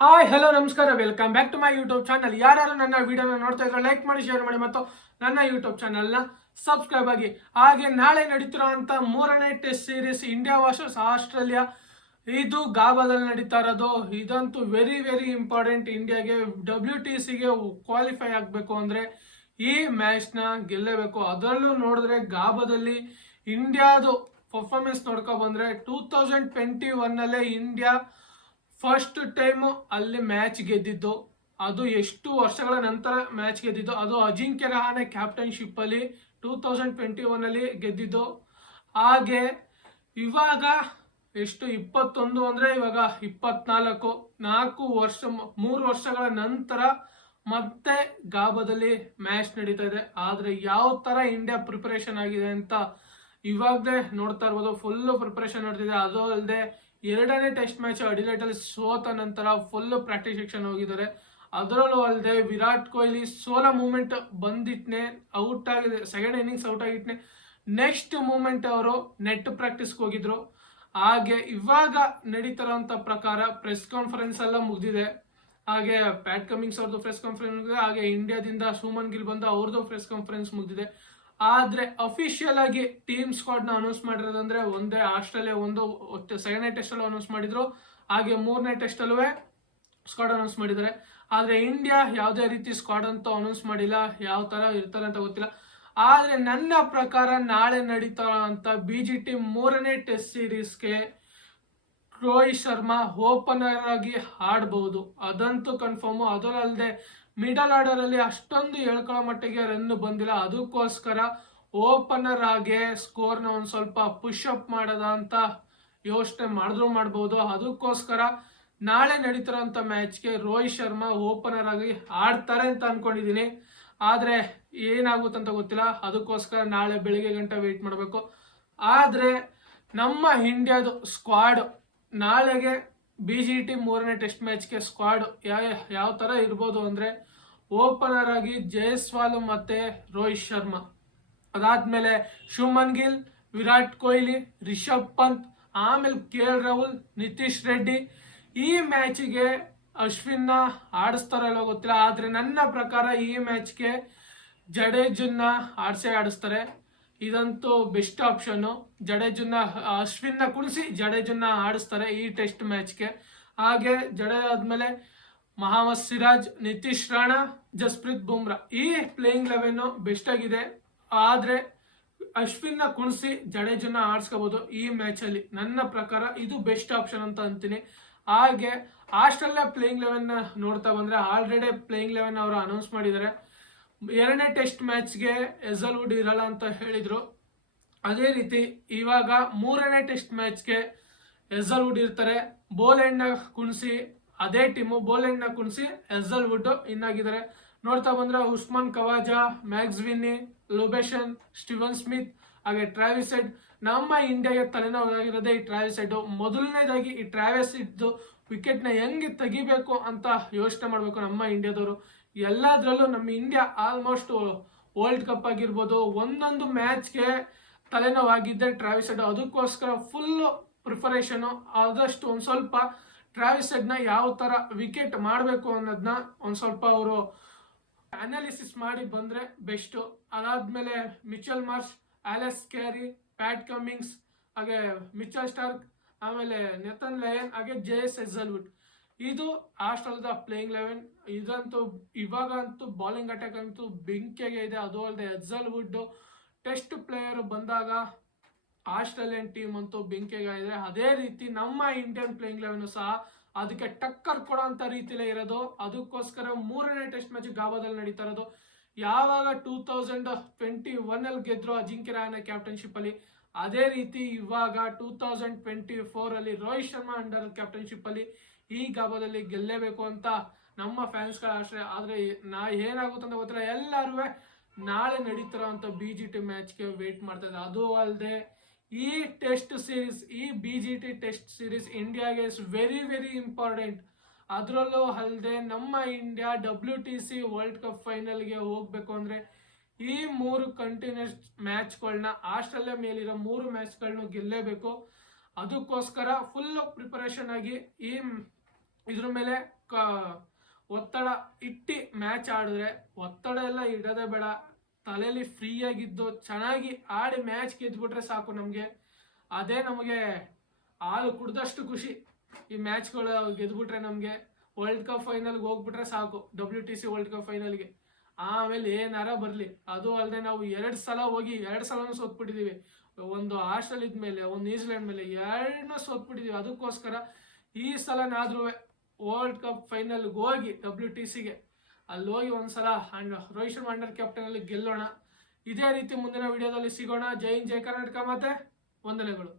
Hi hello ನಮಸ್ಕಾರ, welcome back to my YouTube channel. ಯಾರು ನನ್ನ ವಿಡಿಯೋನ ನೋಡ್ತಾ ಇದ್ರೆ ಲೈಕ್ ಮಾಡಿ, ಶೇರ್ ಮಾಡಿ ಮತ್ತು ನನ್ನ ಯೂಟ್ಯೂಬ್ ಚಾನಲ್ನ ಸಬ್ಸ್ಕ್ರೈಬ್ ಆಗಿ. ಹಾಗೆ ನಾಳೆ ನಡೀತಿರುವಂಥ ಮೂರನೇ test series India versus Australia, ಇದು ಗಾಬಾದಲ್ಲಿ ನಡೀತಾ ಇರೋದು. ಇದಂತೂ ವೆರಿ ವೆರಿ ಇಂಪಾರ್ಟೆಂಟ್. ಇಂಡಿಯಾಗೆ WTCಗೆ ಕ್ವಾಲಿಫೈ ಆಗಬೇಕು ಅಂದರೆ ಈ ಮ್ಯಾಚ್ನ ಗೆಲ್ಲೇಬೇಕು. ಅದರಲ್ಲೂ ನೋಡಿದ್ರೆ ಗಾಬಾದಲ್ಲಿ ಇಂಡಿಯಾದು ಪರ್ಫಾರ್ಮೆನ್ಸ್ ನೋಡ್ಕೊ ಬಂದರೆ 2021 ಇಂಡಿಯಾ ಫಸ್ಟ್ ಟೈಮು ಅಲ್ಲಿ ಮ್ಯಾಚ್ ಗೆದ್ದಿದ್ದು. ಅದು ಎಷ್ಟು ವರ್ಷಗಳ ನಂತರ ಮ್ಯಾಚ್ ಗೆದ್ದಿದ್ದು, ಅದು ಅಜಿಂಕ್ಯ ರಹಾನೆ ಕ್ಯಾಪ್ಟನ್ಶಿಪ್ ಅಲ್ಲಿ 2021 ಗೆದ್ದಿದ್ದು. ಹಾಗೆ ಇವಾಗ ಎಷ್ಟು 21 ಅಂದರೆ ಇವಾಗ 24 3 ವರ್ಷಗಳ ನಂತರ ಮತ್ತೆ ಗಾಬಾದಲ್ಲಿ ಮ್ಯಾಚ್ ನಡೀತಾ ಇದೆ. ಆದರೆ ಯಾವ ಥರ ಇಂಡಿಯಾ ಪ್ರಿಪರೇಷನ್ ಆಗಿದೆ ಅಂತ ಇವಾಗಲೇ ನೋಡ್ತಾ ಇರ್ಬೋದು. ಫುಲ್ಲು ಪ್ರಿಪರೇಷನ್ ನಡೆದಿದೆ. ಅದು ಅಲ್ಲದೆ ಎರಡನೇ ಟೆಸ್ಟ್ ಮ್ಯಾಚ್ ಅಡಿಲೇಟಲ್ಲಿ ಸೋತ ನಂತರ ಫುಲ್ ಪ್ರಾಕ್ಟೀಸ್ ಸೆಕ್ಷನ್ ಹೋಗಿದ್ದಾರೆ. ಅದರಲ್ಲೂ ಅಲ್ಲದೆ ವಿರಾಟ್ ಕೊಹ್ಲಿ ಸೋಲೋ ಮೂಮೆಂಟ್ ಬಂದಿಟ್ನೆ ಔಟ್ ಆಗಿದೆ, ಸೆಕೆಂಡ್ ಇನ್ನಿಂಗ್ಸ್ ಔಟ್ ಆಗಿಟ್ನೆ ನೆಕ್ಸ್ಟ್ ಮೂಮೆಂಟ್ ಅವರು ನೆಟ್ ಪ್ರಾಕ್ಟೀಸ್ಗೆ ಹೋಗಿದ್ರು. ಹಾಗೆ ಇವಾಗ ನಡೀತಿರೋಂಥ ಪ್ರಕಾರ ಪ್ರೆಸ್ ಕಾನ್ಫರೆನ್ಸ್ ಎಲ್ಲ ಮುಗಿದಿದೆ. ಹಾಗೆ ಪ್ಯಾಟ್ ಕಮಿನ್ಸ್ ಅವ್ರದ್ದು ಪ್ರೆಸ್ ಕಾನ್ಫರೆನ್ಸ್ ಮುಗಿದಿದೆ. ಹಾಗೆ ಇಂಡಿಯಾದಿಂದ ಸುಮನ್ ಗಿಲ್ ಬಂದು ಅವ್ರದ್ದು ಪ್ರೆಸ್ ಕಾನ್ಫರೆನ್ಸ್ ಮುಗಿದಿದೆ. ಆದ್ರೆ ಅಫಿಷಿಯಲ್ ಆಗಿ ಟೀಮ್ ಸ್ಕ್ವಾಡ್ ನ ಅನೌನ್ಸ್ ಮಾಡಿರೋದಂದ್ರೆ ಒಂದೇ ಆಸ್ಟ್ರೇಲಿಯಾ ಒಂದು ಸೆಕೆಂಡ್ನೇ ಟೆಸ್ಟ್ ಅಲ್ಲೂ ಅನೌನ್ಸ್ ಮಾಡಿದ್ರು. ಹಾಗೆ ಮೂರನೇ ಟೆಸ್ಟ್ ಅಲ್ಲೂ ಸ್ಕ್ವಾಡ್ ಅನೌನ್ಸ್ ಮಾಡಿದ್ದಾರೆ. ಆದ್ರೆ ಇಂಡಿಯಾ ಯಾವುದೇ ರೀತಿ ಸ್ಕ್ವಾಡ್ ಅಂತೂ ಅನೌನ್ಸ್ ಮಾಡಿಲ್ಲ. ಯಾವ ತರ ಇರ್ತಾರೆ ಅಂತ ಗೊತ್ತಿಲ್ಲ. ಆದ್ರೆ ನನ್ನ ಪ್ರಕಾರ ನಾಳೆ ನಡೀತಾ ಅಂತ BGT ಮೂರನೇ ಟೆಸ್ಟ್ ಸೀರೀಸ್ಗೆ ರೋಹಿತ್ ಶರ್ಮಾ ಓಪನರ್ ಆಗಿ ಆಡಬಹುದು, ಅದಂತೂ ಕನ್ಫರ್ಮ್. ಅದರಲ್ಲದೆ ಮಿಡಲ್ ಆರ್ಡರ್ ಅಲ್ಲಿ ಅಷ್ಟೊಂದು ಹೇಳ್ಕೊಳ್ಳೋ ಮಟ್ಟಿಗೆ ರನ್ ಬಂದಿಲ್ಲ. ಅದಕ್ಕೋಸ್ಕರ ಓಪನರ್ ಆಗಿ ಸ್ಕೋರ್ನ ಒಂದು ಸ್ವಲ್ಪ ಪುಷ್ ಅಪ್ ಮಾಡೋದ ಅಂತ ಯೋಚನೆ ಮಾಡ್ಬೋದು. ಅದಕ್ಕೋಸ್ಕರ ನಾಳೆ ನಡೀತಿರೋಂಥ ಮ್ಯಾಚ್ಗೆ ರೋಹಿತ್ ಶರ್ಮಾ ಓಪನರ್ ಆಗಿ ಆಡ್ತಾರೆ ಅಂತ ಅನ್ಕೊಂಡಿದ್ದೀನಿ. ಆದರೆ ಏನಾಗುತ್ತಂತ ಗೊತ್ತಿಲ್ಲ. ಅದಕ್ಕೋಸ್ಕರ ನಾಳೆ ಬೆಳಿಗ್ಗೆ ಗಂಟೆ ವೆಯ್ಟ್ ಮಾಡಬೇಕು. ಆದರೆ ನಮ್ಮ ಇಂಡಿಯಾದು ಸ್ಕ್ವಾಡ್ ನಾಳೆಗೆ BGT ಮೂರನೇ ಟೆಸ್ಟ್ ಮ್ಯಾಚ್ಗೆ ಸ್ಕ್ವಾಡ್ ಯಾವ ಥರ ಇರ್ಬೋದು ಅಂದರೆ ಓಪನರ್ ಆಗಿ ಜೈಸ್ವಾಲ್ ಮತ್ತೆ ರೋಹಿತ್ ಶರ್ಮಾ, ಅದಾದ್ಮೇಲೆ ಶುಮನ್ ಗಿಲ್, ವಿರಾಟ್ ಕೊಹ್ಲಿ, ರಿಷಬ್ ಪಂತ್, ಆಮೇಲೆ KL ರಾಹುಲ್, ನಿತೀಶ್ ರೆಡ್ಡಿ. ಈ ಮ್ಯಾಚಿಗೆ ಅಶ್ವಿನ್ನ ಆಡಿಸ್ತಾರಲ್ಲ ಗೊತ್ತಿಲ್ಲ. ಆದರೆ ನನ್ನ ಪ್ರಕಾರ ಈ ಮ್ಯಾಚ್ಗೆ ಜಡೇಜನ್ನ ಆಡಿಸ್ತಾರೆ. ಇದಂತೂ ಬೆಸ್ಟ್ ಆಪ್ಷನ್ನು. ಅಶ್ವಿನ್ನ ಕುಣಿಸಿ ಜಡೇಜನ್ನ ಆಡಿಸ್ತಾರೆ ಈ ಟೆಸ್ಟ್ ಮ್ಯಾಚ್ಗೆ. ಹಾಗೆ ಜಡೇಜ್ ಆದ್ಮೇಲೆ ಮೊಹಮ್ಮದ್ ಸಿರಾಜ್, ನಿತೀಶ್ ರಾಣಾ, ಜಸ್ಪ್ರೀತ್ ಬುಮ್ರಾ. ಈ ಪ್ಲೇಯಿಂಗ್ 11 ಬೆಸ್ಟ್ ಆಗಿದೆ. ಆದ್ರೆ ಅಶ್ವಿನ್ನ ಕುಣಿಸಿ ಜಡೇಜನ್ನ ಆಡಿಸ್ಕೋಬಹುದು ಈ ಮ್ಯಾಚ್ ಅಲ್ಲಿ. ನನ್ನ ಪ್ರಕಾರ ಇದು ಬೆಸ್ಟ್ ಆಪ್ಷನ್ ಅಂತ ಅಂತೀನಿ. ಹಾಗೆ ಆಸ್ಟ್ರೇಲಿಯಾ ಪ್ಲೇಯಿಂಗ್ 11 ನೋಡ್ತಾ ಬಂದ್ರೆ ಆಲ್ರೆಡಿ ಪ್ಲೇಯಿಂಗ್ 11 ಅವರು ಅನೌನ್ಸ್ ಮಾಡಿದ್ದಾರೆ. ಎರಡನೇ ಟೆಸ್ಟ್ ಮ್ಯಾಚ್ಗೆ ಹೆಜಲ್ವುಡ್ ಇರಲ್ಲ ಅಂತ ಹೇಳಿದ್ರು. ಅದೇ ರೀತಿ ಇವಾಗ ಮೂರನೇ ಟೆಸ್ಟ್ ಮ್ಯಾಚ್ಗೆ ಹೆಜಲ್ವುಡ್ ಇರ್ತಾರೆ. ಬೋಲೆಂಡ್ನ ಕುಣಿಸಿ ಅದೇ ಟೀಮು ಬೋಲೆಂಡ್ನ ಕುಣಿಸಿ ಹೆಜಲ್ವುಡ್ ಇನ್ನಾಗಿದ್ದಾರೆ. ನೋಡ್ತಾ ಬಂದ್ರೆ Usman Khawaja, McSweeney, Labuschagne, Steven Smith, ಹಾಗೆ ಟ್ರಾವಿಸ್ ಹೆಡ್. ನಮ್ಮ ಇಂಡಿಯಾಗೆ ತಲೆನೋವಾಗಿರೋದೇ ಈ ಟ್ರಾವಿಸ್ ಹೆಡ್. ಮೊದಲನೇದಾಗಿ ಈ ಟ್ರಾವಿಸ್ ಹೆಡ್ ವಿಕೆಟ್ನ ಹೆಂಗೆ ತೆಗಿಬೇಕು ಅಂತ ಯೋಚನೆ ಮಾಡಬೇಕು ನಮ್ಮ ಇಂಡಿಯಾದವರು. ಎಲ್ಲದರಲ್ಲೂ ನಮ್ಮ ಇಂಡಿಯಾ ಆಲ್ಮೋಸ್ಟ್ ವರ್ಲ್ಡ್ ಕಪ್ ಆಗಿರ್ಬೋದು ಒಂದೊಂದು ಮ್ಯಾಚ್ಗೆ ತಲೆನೋವಾಗಿದ್ದೆ ಟ್ರಾವಿಸ್ ಹೆಡ್. ಅದಕ್ಕೋಸ್ಕರ ಫುಲ್ಲು ಪ್ರಿಪರೇಷನು. ಆದಷ್ಟು ಒಂದು ಸ್ವಲ್ಪ ಟ್ರಾವಿಸ್ ಹೆಡ್ನ ಯಾವ ಥರ ವಿಕೆಟ್ ಮಾಡಬೇಕು ಅನ್ನೋದನ್ನ ಒಂದು ಸ್ವಲ್ಪ ಅವರು ಅನಾಲಿಸಿಸ್ ಮಾಡಿ ಬಂದರೆ ಬೆಸ್ಟು. ಅದಾದಮೇಲೆ Mitchell Marsh, Alex Carey, Pat Cummins, ಹಾಗೆ ಮಿಚೆಲ್ ಸ್ಟಾರ್ಕ್, ಆಮೇಲೆ ನೆಥನ್ ಲಯನ್, ಹಾಗೆ JS ಹೆಜಲ್ವುಡ್. ಇದು ಆಸ್ಟ್ರೇಲಿಯಾದ ಪ್ಲೇಯಿಂಗ್ 11. ಇದಂತೂ ಇವಾಗಂತೂ ಬೌಲಿಂಗ್ ಅಟ್ಯಾಕ್ ಅಂತೂ ಬೆಂಕಿಯಾಗೆ ಇದೆ. ಅದು ಅಲ್ಲದೆ ಹೆಜಲ್ವುಡ್ ಟೆಸ್ಟ್ ಪ್ಲೇಯರ್ ಬಂದಾಗ ಆಸ್ಟ್ರೇಲಿಯನ್ ಟೀಮ್ ಅಂತೂ ಬೆಂಕಿಯಾಗಿದೆ. ಅದೇ ರೀತಿ ನಮ್ಮ ಇಂಡಿಯನ್ ಪ್ಲೇಯಿಂಗ್ 11 ಸಹ ಅದಕ್ಕೆ ಟಕ್ಕರ್ ಕೊಡೋಂಥ ರೀತಿಲೇ ಇರೋದು. ಅದಕ್ಕೋಸ್ಕರ ಮೂರನೇ ಟೆಸ್ಟ್ ಮ್ಯಾಚ್ ಗಾಬಾದಲ್ಲಿ ನಡೀತಾ ಇರೋದು. ಯಾವಾಗ 2021 ಗೆದ್ರು ಅಜಿಂಕ್ಯ ರಹಾನೆ ಕ್ಯಾಪ್ಟನ್ಶಿಪ್ ಅಲ್ಲಿ, ಅದೇ ರೀತಿ ಇವಾಗ 2024 ರೋಹಿತ್ ಶರ್ಮಾ ಅಂಡರ್ ಕ್ಯಾಪ್ಟನ್ಶಿಪ್ ಅಲ್ಲಿ ಈ ಗಾಬಾದಲ್ಲಿ ಗೆಲ್ಲೇಬೇಕು ಅಂತ ನಮ್ಮ ಫ್ಯಾನ್ಸ್ಗಳ ಆಶ್ರಯ. ಆದರೆ ಏನಾಗುತ್ತೆ ಅಂತ ಗೊತ್ತಿಲ್ಲ. ಎಲ್ಲರೂ ನಾಳೆ ನಡೀತಿರೋಂಥ BGT ಮ್ಯಾಚ್ಗೆ ವೇಟ್ ಮಾಡ್ತಾ ಇದ್ದಾರೆ. ಅದು ಅಲ್ಲದೆ ಈ ಟೆಸ್ಟ್ ಸೀರೀಸ್, ಈ BGT ಟೆಸ್ಟ್ ಸೀರೀಸ್ ಇಂಡಿಯಾಗೆ ವೆರಿ ವೆರಿ ಇಂಪಾರ್ಟೆಂಟ್. ಅದರಲ್ಲೂ ಅಲ್ಲದೆ ನಮ್ಮ ಇಂಡಿಯಾ WTC ವರ್ಲ್ಡ್ ಕಪ್ ಫೈನಲ್ಗೆ ಹೋಗ್ಬೇಕು ಅಂದರೆ ಈ 3 ಕಂಟಿನ್ಯೂಸ್ ಮ್ಯಾಚ್ಗಳನ್ನ ಆಸ್ಟ್ರೇಲಿಯಾ ಮೇಲಿರೋ 3 ಮ್ಯಾಚ್ಗಳನ್ನ ಗೆಲ್ಲೇಬೇಕು. ಅದಕ್ಕೋಸ್ಕರ ಫುಲ್ ಪ್ರಿಪರೇಷನ್ ಆಗಿ ಇದ್ರ ಮೇಲೆ ಒತ್ತಡ ಇಟ್ಟು ಮ್ಯಾಚ್ ಆಡಿದ್ರೆ, ಒತ್ತಡ ಎಲ್ಲ ಇಡೋದೇ ಬೇಡ, ತಲೆಯಲ್ಲಿ ಫ್ರೀ ಆಗಿದ್ದು ಚೆನ್ನಾಗಿ ಆಡಿ ಮ್ಯಾಚ್ ಗೆದ್ಬಿಟ್ರೆ ಸಾಕು ನಮಗೆ. ಅದೇ ನಮಗೆ ಹಾಲು ಕುಡ್ದಷ್ಟು ಖುಷಿ. ಈ ಮ್ಯಾಚ್ಗಳು ಗೆದ್ಬಿಟ್ರೆ ನಮಗೆ ವರ್ಲ್ಡ್ ಕಪ್ ಫೈನಲ್ಗೆ ಹೋಗ್ಬಿಟ್ರೆ ಸಾಕು, WTC ವರ್ಲ್ಡ್ ಕಪ್ ಫೈನಲ್ಗೆ. ಆಮೇಲೆ ಏನಾರ ಬರಲಿ. ಅದು ಅಲ್ಲದೆ ನಾವು 2 ಸಲ ಹೋಗಿ 2 ಸಲನೂ ಸೋತ್ಬಿಟ್ಟಿದ್ದೀವಿ. ಒಂದು ಆಸ್ಟ್ರೇಲಿಯಾ ಮೇಲೆ, ಒಂದು ನ್ಯೂಜಿಲೆಂಡ್ ಮೇಲೆ 2 ಸೋತ್ಬಿಟ್ಟಿದ್ದೀವಿ. ಅದಕ್ಕೋಸ್ಕರ ಈ ಸಲನಾದ್ರೂ ವರ್ಲ್ಡ್ ಕಪ್ ಫೈನಲ್ಗೆ ಹೋಗಿ WTCಗೆ ಅಲ್ಲಿ ಹೋಗಿ ಒಂದ್ಸಲ ರೋಹಿತ್ ಶರ್ಮಾ ಅಂಡರ್ ಕ್ಯಾಪ್ಟನಲ್ಲಿ ಗೆಲ್ಲೋಣ. ಇದೇ ರೀತಿ ಮುಂದಿನ ವಿಡಿಯೋದಲ್ಲಿ ಸಿಗೋಣ. ಜೈ ಹಿಂದ್, ಜೈ ಕರ್ನಾಟಕ, ಮತ್ತೆ ವಂದನೆಗಳು.